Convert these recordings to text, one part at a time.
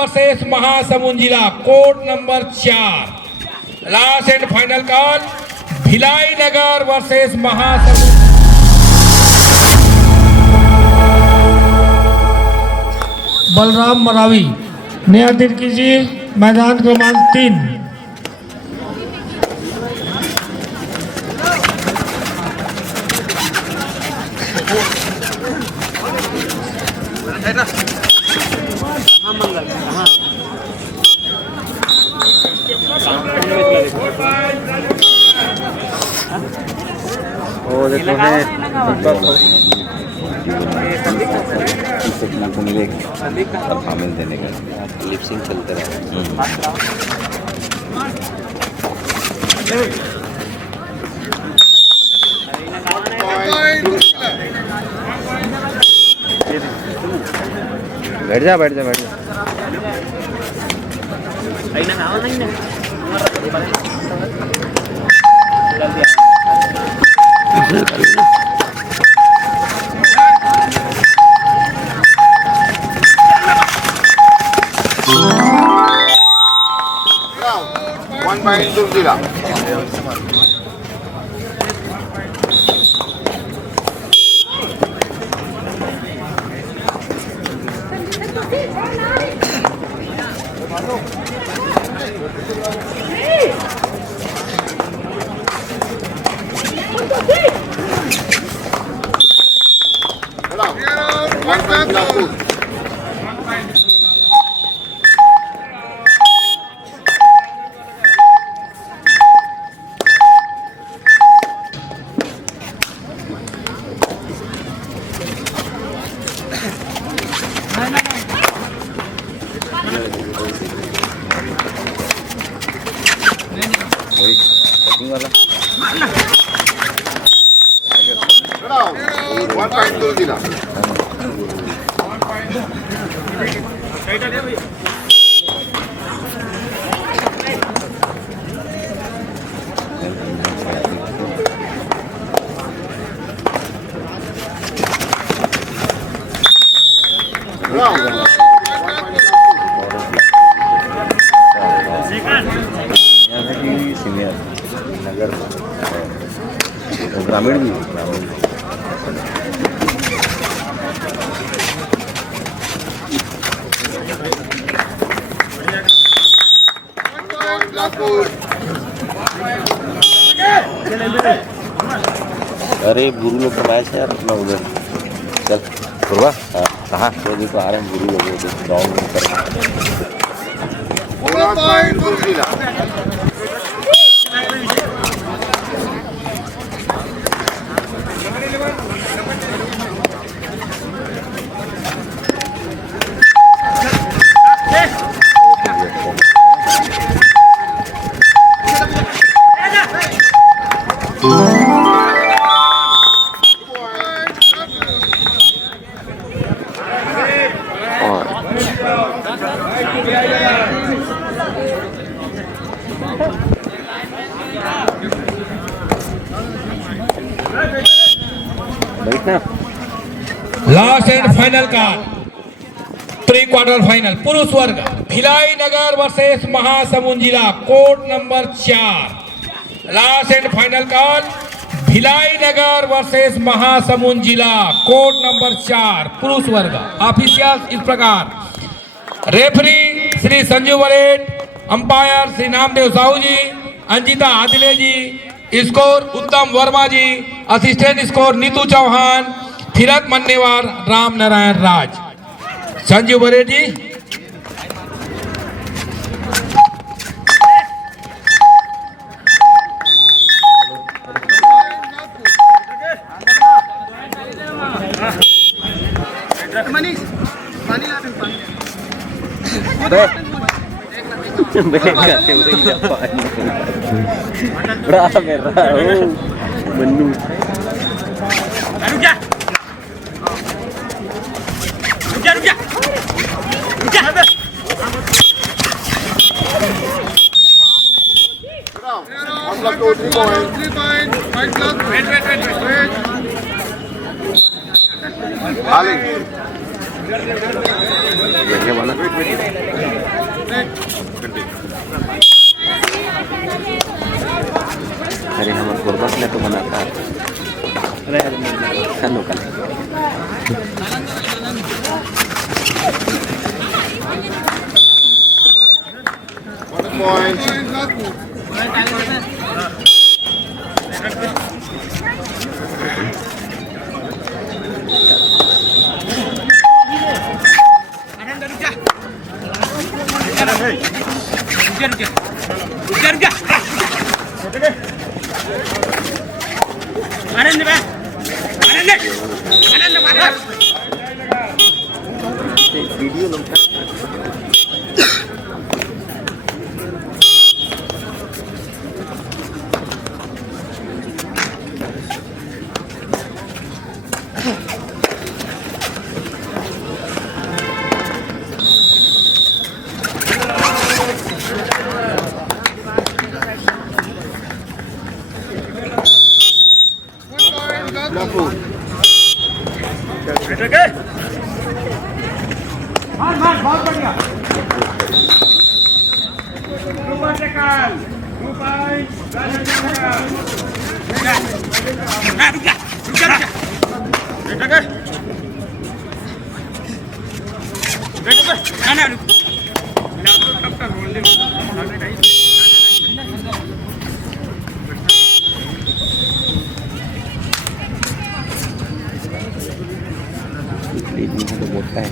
वर्सेस महासमुंद जिला court number 4 last and final call Bhilai Nagar versus Mahasamund. Balram Maravi नया तिरकी जी मैदान क्रमांक 3। शामिल देने का लिपसिंग चलते रहे। बैठ जा बैठ जा बैठ जा। नगर ग्रामीण भी अरे गुरु लोग का मैच है यार अपना उधर। चल पूर्वा कहाँ तो आ रहे हैं गुरु लोग गाँव में कर लास्ट एंड फाइनल का प्री क्वार्टर फाइनल पुरुष वर्ग भिलाई नगर वर्सेस महासमुंद जिला court number 4 last and final call Bhilai Nagar versus Mahasamund जिला कोर्ट नंबर 4 पुरुष वर्ग। ऑफिशियल इस प्रकार रेफरी श्री संजीव वरेट, अंपायर श्री नामदेव साहू जी, अंजिता आदिले जी, स्कोर उत्तम वर्मा जी, असिस्टेंट स्कोर नीतू चौहान, फिरत मन्नेवार राम नारायण राज। संजीव बरेट जी मन्नू ये वाला अरे हम गुरबत ने तो बनाता है लोकल वीडियो लगता है मोटा है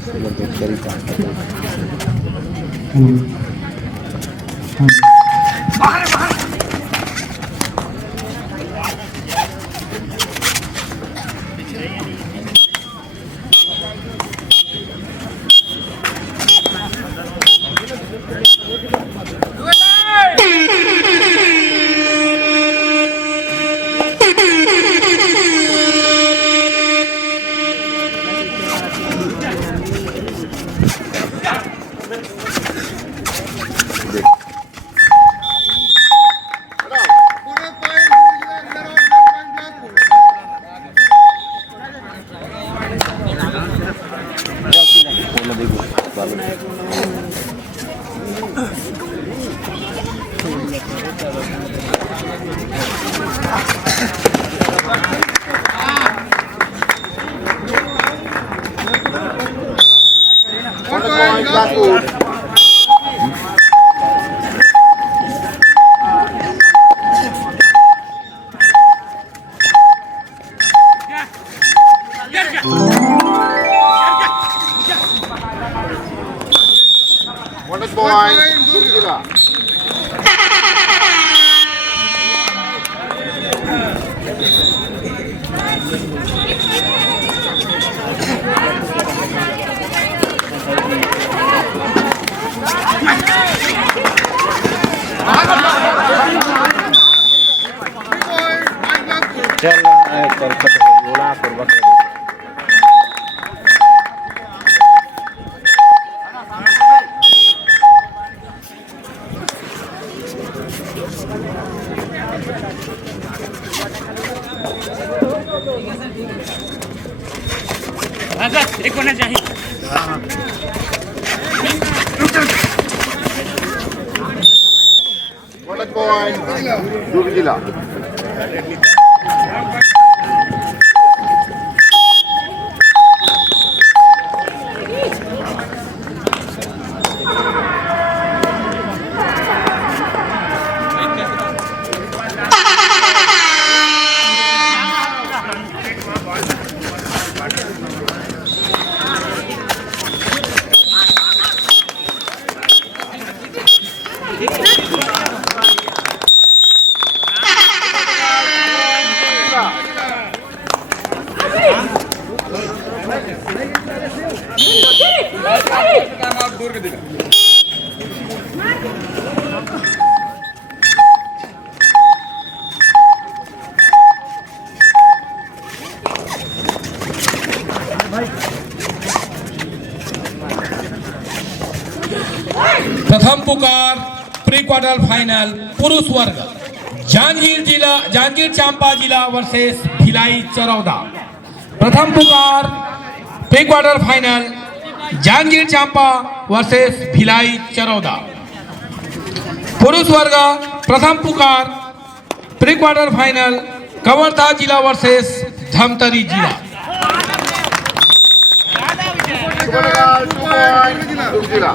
चल बोला एक होना चाहिए दूर जिला प्रथम पुकार प्री क्वार्टर फाइनल पुरुष वर्ग जांजगीर चांपा जिला वर्सेस भिलाई चरौदा। प्रथम पुकार pre quarter final Jahangir Champa वर्सेस भिलाई चरौदा। पुरुष वर्ग प्रथम पुकार प्री क्वार्टर फाइनल कवर्धा जिला वर्सेस धमतरी जिला। Supergal 2 point Durg Jila.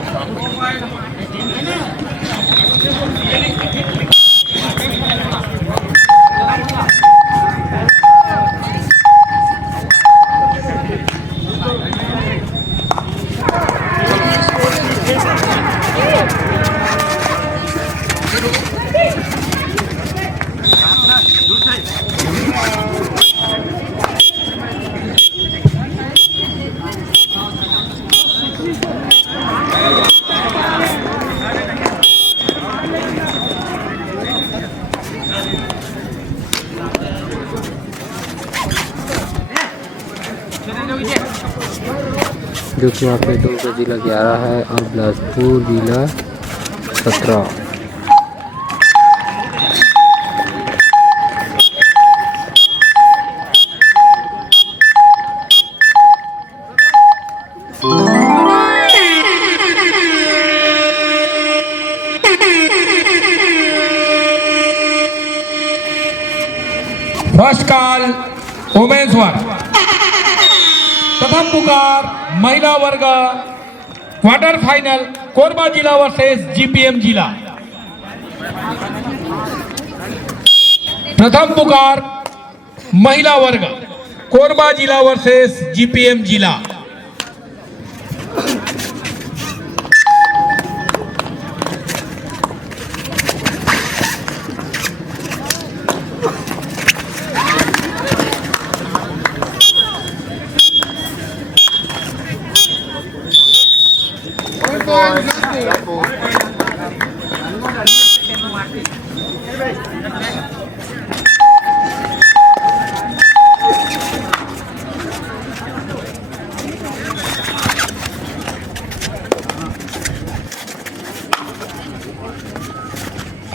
जो कि यहाँ पे दुर्ग जिला 11 है और बिलासपुर जिला 17। फर्स्ट कॉल वुमेन्स वर्ग प्रथम पुकार महिला वर्ग क्वार्टर फाइनल कोरबा जिला वर्सेस जीपीएम जिला। प्रथम पुकार महिला वर्ग कोरबा जिला वर्सेस जीपीएम जिला।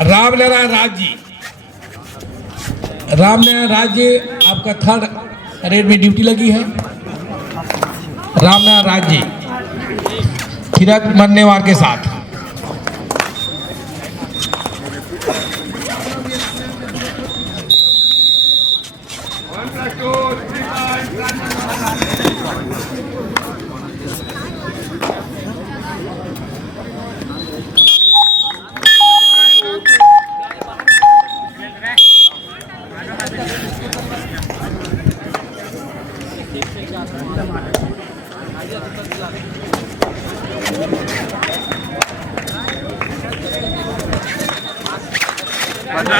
रामनारायण राज जी, रामनारायण राज जी आपका थर्ड रेड में ड्यूटी लगी है। रामनारायण राज जी किरत मन्नेवार के साथ।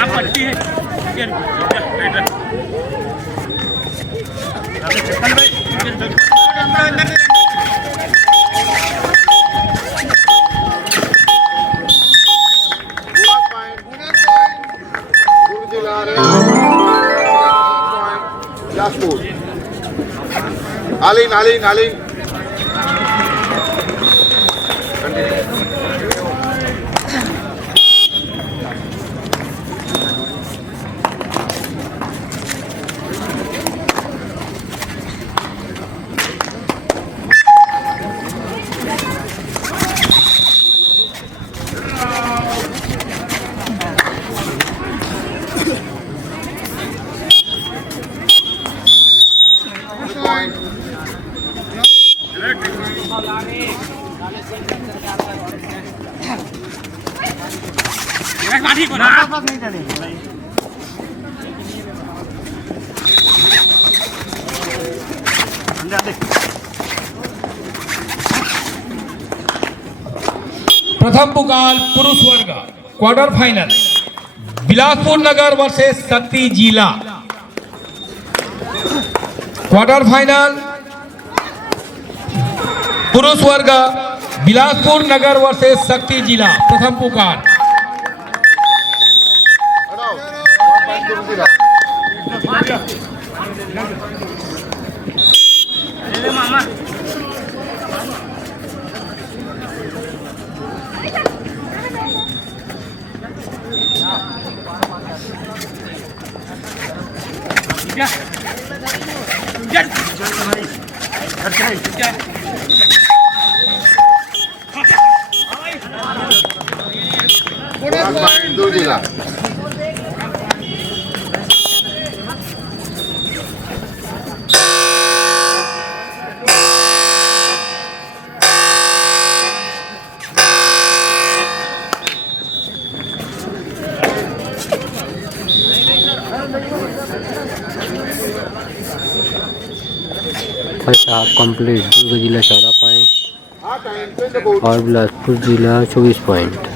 पट्टी है। Durg Jila Bilaspur. Alin. प्रथम पुकार पुरुष वर्ग क्वार्टर फाइनल बिलासपुर नगर वर्सेस शक्ति जिला। क्वार्टर फाइनल पुरुष वर्ग बिलासपुर नगर वर्सेस शक्ति जिला। प्रथम पुकार मामा लातूर जिला फर्स्ट हाफ कंप्लीट। दुर्ग जिला 14 पॉइंट और बिलासपुर जिला 24 पॉइंट।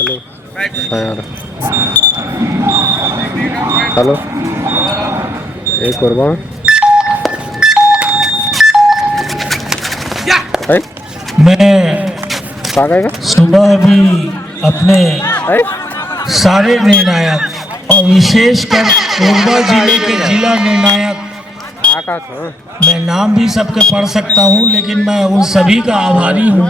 हेलो यार, हेलो एक और बार मैं सुबह भी अपने सारे निर्णायक और विशेषकर कोरबा जिले के जिला निर्णायक, मैं नाम भी सबके पढ़ सकता हूं, लेकिन मैं उन सभी का आभारी हूं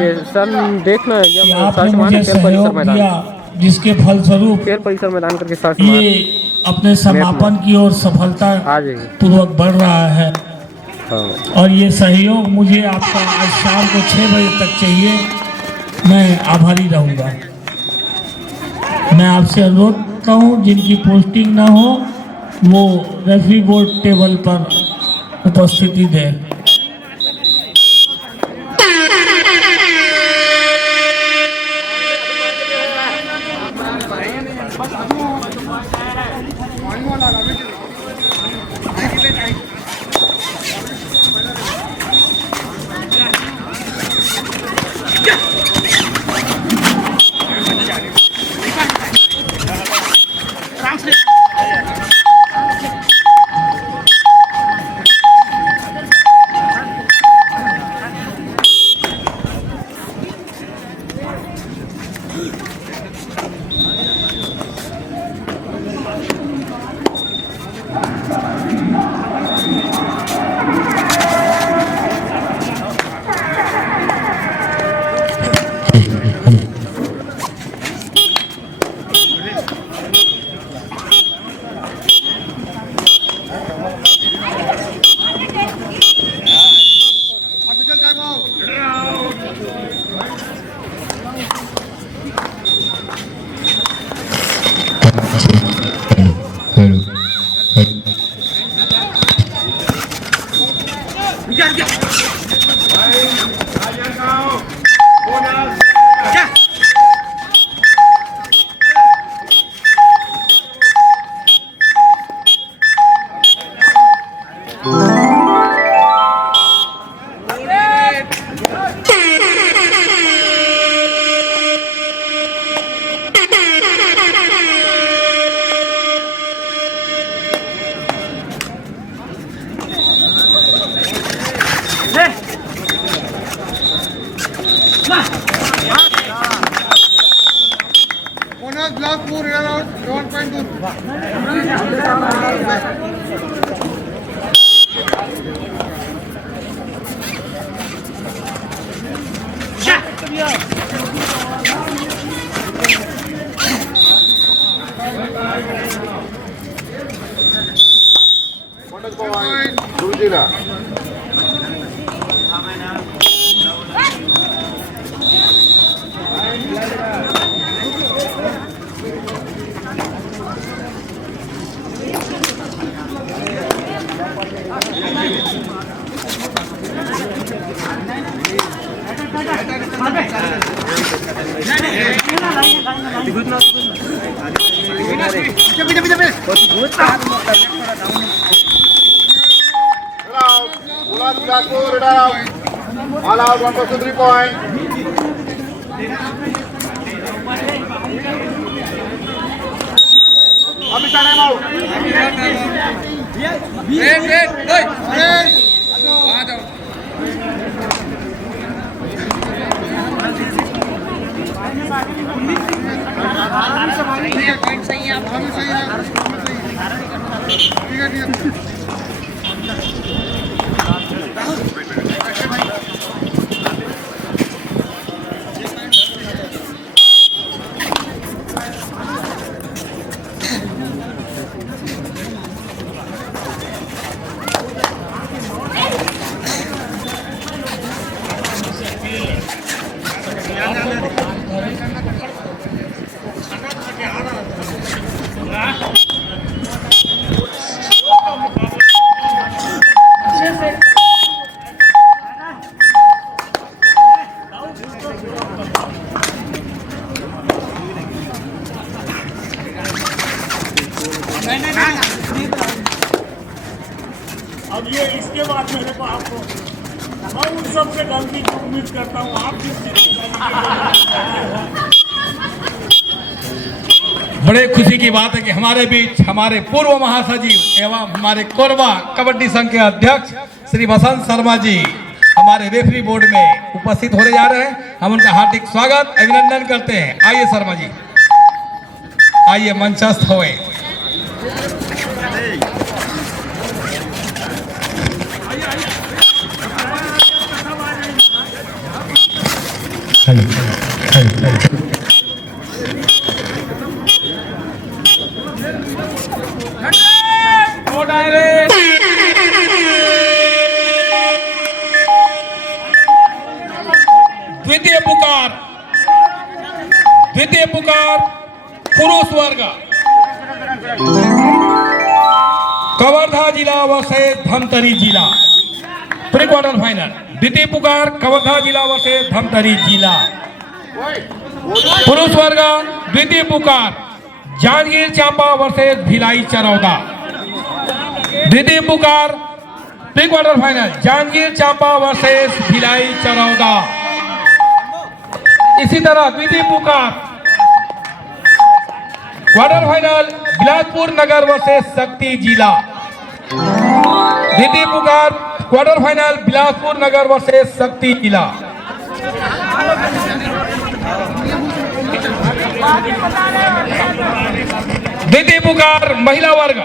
देखना कि आपने मुझे सहयोग दिया, जिसके फलस्वरूप परिसर मैदान करके ये अपने समापन की ओर सफलता पूर्वक बढ़ रहा है। और ये सहयोग मुझे आपका आज शाम को 6 बजे तक चाहिए, मैं आभारी रहूँगा। मैं आपसे अनुरोध करता हूँ जिनकी पोस्टिंग ना हो वो रेफरी बोर्ड टेबल पर उपस्थिति दें। Bonus Bilaspur in around 7.2. Bonus point Durjila. Bonus Bilaspur in around. All out 1 plus 3 point. Abhi time out. अब ये इसके बाद मेरे को आपको मैं उन सबसे गलती की उम्मीद करता हूँ आप बड़े खुशी की बात है कि हमारे बीच हमारे पूर्व महासचिव एवं हमारे कोरबा कबड्डी संघ के अध्यक्ष श्री बसंत शर्मा जी हमारे रेफरी बोर्ड में उपस्थित होने जा रहे हैं। हम उनका हार्दिक स्वागत अभिनंदन करते हैं। आइए शर्मा जी, आइए मंचस्थ होए। द्वितीय पुकार पुरुष वर्ग कवर्धा जिला वर्सेस धमतरी जिला प्री क्वार्टर फाइनल। द्वितीय पुकार कवर्धा जिला वर्सेस धमतरी जिला पुरुष वर्ग। द्वितीय पुकार जांजगीर चांपा वर्सेस भिलाई चरौदा। द्वितीय पुकार pre quarter final Janjgir Champa वर्सेस भिलाई चरौदा। इसी तरह द्वितीय पुकार क्वार्टर फाइनल बिलासपुर नगर वर्सेस शक्ति जिला। द्वितीय पुकार क्वार्टर फाइनल बिलासपुर नगर वर्सेस शक्ति जिला। द्वितीय पुकार महिला वर्ग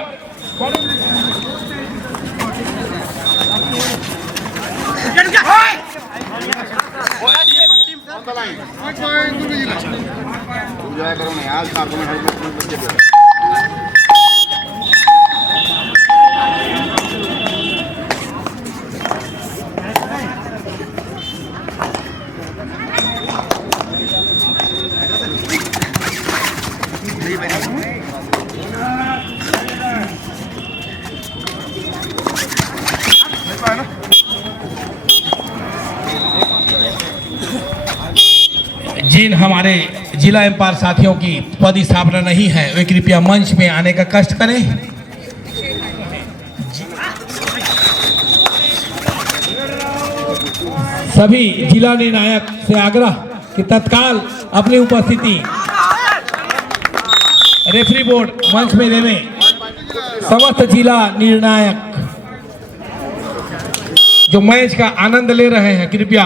जिन हमारे जिला एम्पायर साथियों की पद स्थापना नहीं है वे कृपया मंच में आने का कष्ट करें। सभी जिला निर्णायक से आग्रह कि तत्काल अपनी उपस्थिति रेफरी बोर्ड मंच में देवें। समस्त जिला निर्णायक जो मैच का आनंद ले रहे हैं कृपया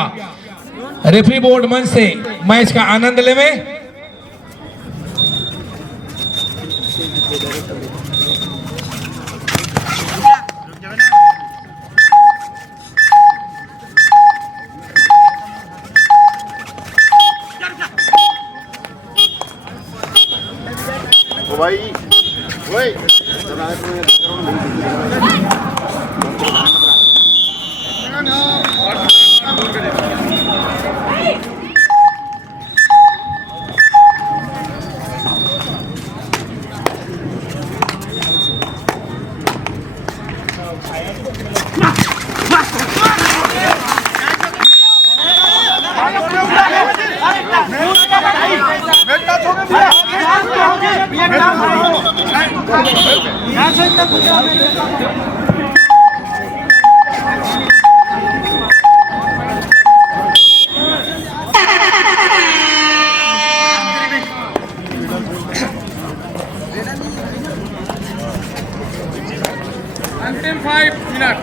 रेफरी बोर्ड मंच से मैच का आनंद लेवे। भाई वही अंतिम 5 मिनट।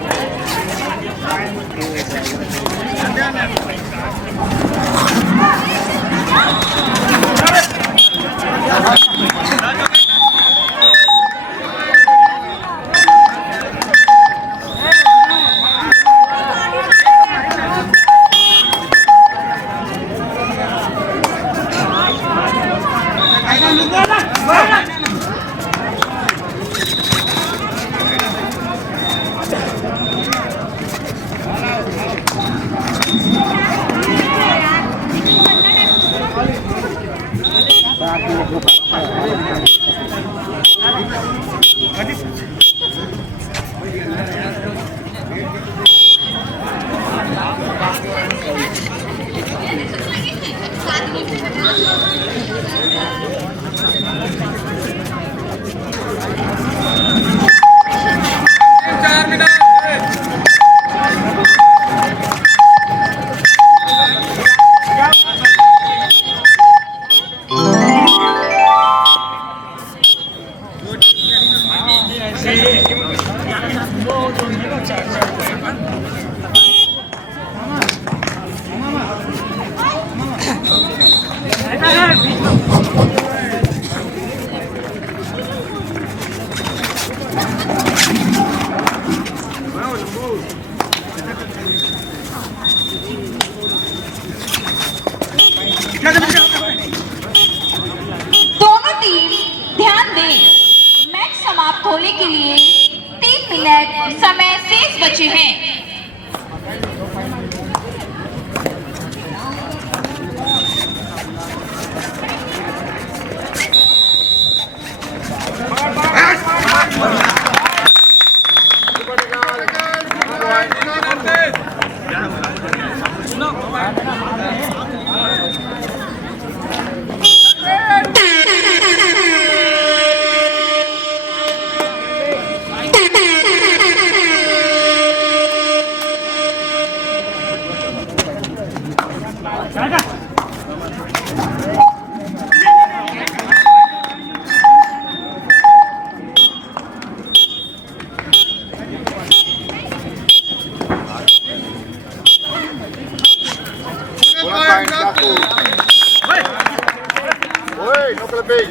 दोनों टीम ध्यान दें, मैच समाप्त होने के लिए 3 मिनट समय शेष बचे हैं। Oi, no clipping.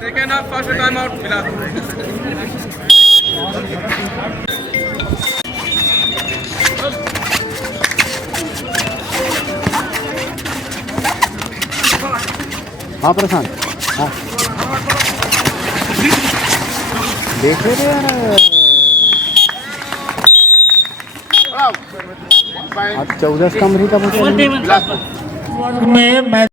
Second half first time out मिला। हाँ प्रशांत हाँ देख रहे यार One point. आज 14 कमरी का Last. वर्ग में मैं